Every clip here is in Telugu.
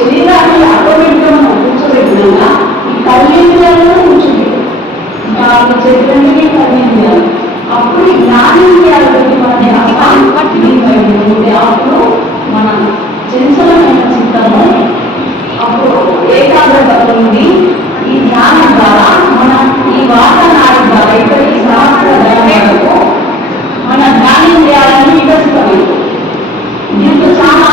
శరీరాన్ని అప్పగించడం కూర్చోబెట్టినా ఈ కళ్ళింద్రియాలను కూర్చోబెట్టాం దాని చైతన్యమే కళ్ళింద్రియాలు అప్పుడు జ్ఞానేంద్రియాల గురించి మన ధ్యాసం అప్పుడు మన చంచలమైన చిత్తము అప్పుడు ఏకాగ్రత ఉంది ఈ జ్ఞానం ద్వారా మన ఈ వాతావరణాల ద్వారా ఇక్కడ ఈ సహస్ర మన జ్ఞానం జ్ఞానేంద్రియాలను వికసితమైంది దీంతో చాలా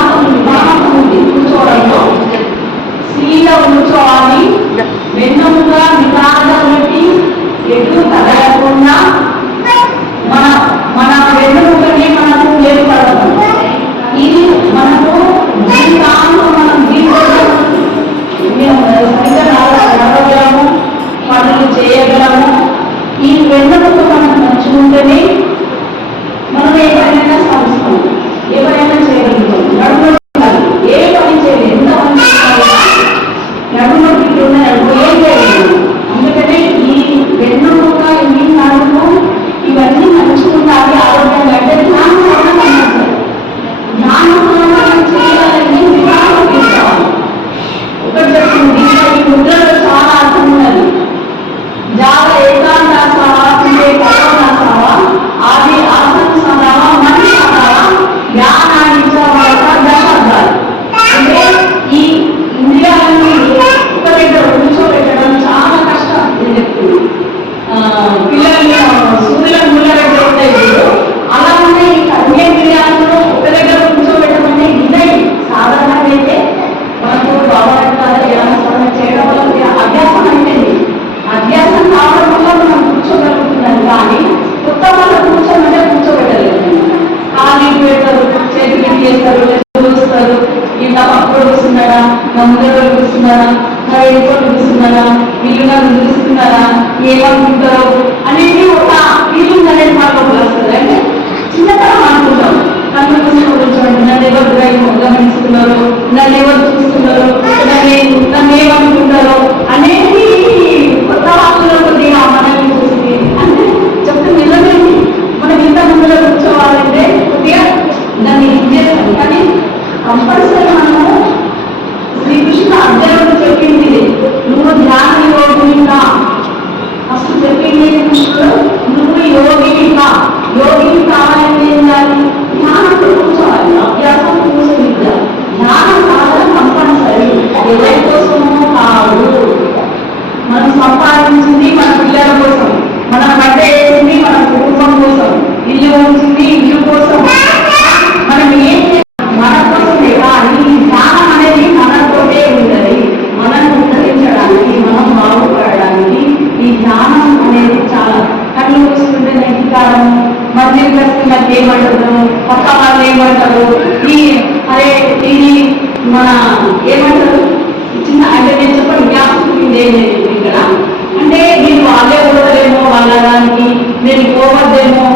రిపీట్ చేస్తారు చూస్తారు ఇలా అప్పుడు వస్తున్నారా నా ముందర చూస్తున్నారా నా వెనుక చూస్తున్నారా? వీళ్ళు నన్ను చూస్తున్నారా? ఏమనుకుంటారు? అనేది ఒక ఫీలింగ్ అనేది మాకు వస్తుంది. పన్నెండు ఏమంటారు పక్క వాళ్ళు ఏమంటారు ఈ అరే ఇది మన ఏమంటారు చిన్న అంటే నేను చెప్పండి గ్యాప్ చూపింది ఇక్కడ అంటే మీరు వాళ్ళే కూడదేమో వాళ్ళ దానికి నేను పోవద్దేమో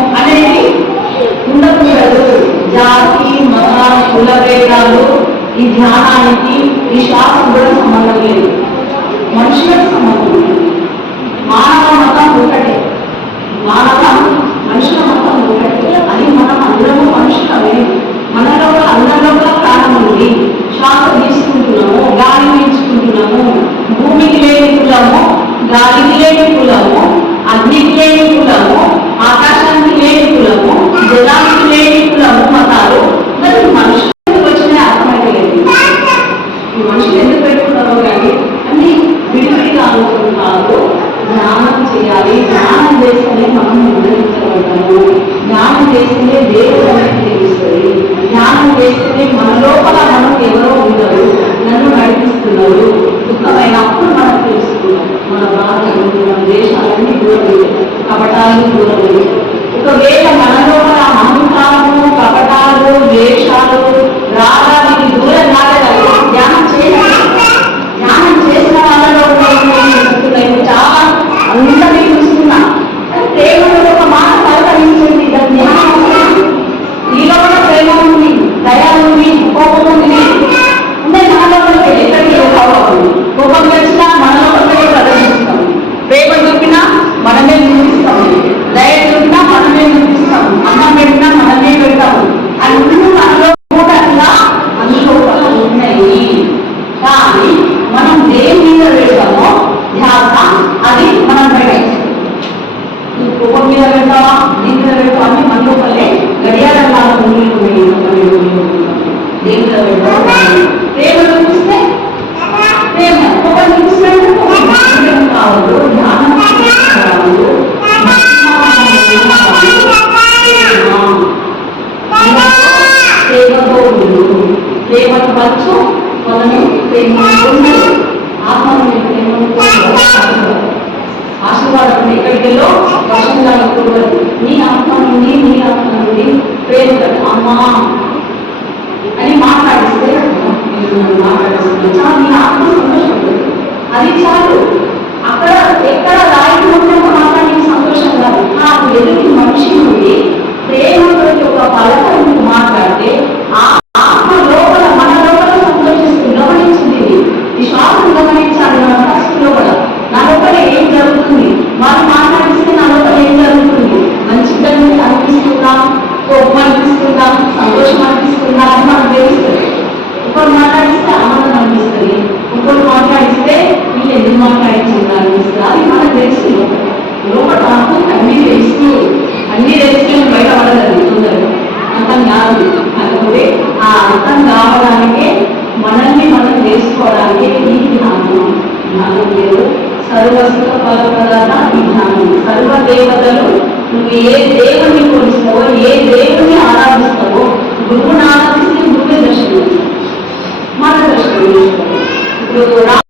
వేదికలో వశంగాలు కూడదు నీ ఆత్మ నుండి నీ ఆత్మ నుండి ప్రేమ అమ్మా. అని మాట్లాడిస్తే మాట్లాడిస్తే చాలా నీ ఆత్మ సంతోషం అది చాలు. అనే పేరు సర్వస్వ పరపదాన విజ్ఞానం సర్వ దేవతలు నువ్వు ఏ దేవుణ్ణి కొలుస్తావో ఏ దేవుణ్ణి ఆరాధిస్తావో గురువుని ఆరాధిస్తే గురువే దర్శనం మార్గదర్శనం ఇప్పుడు కూడా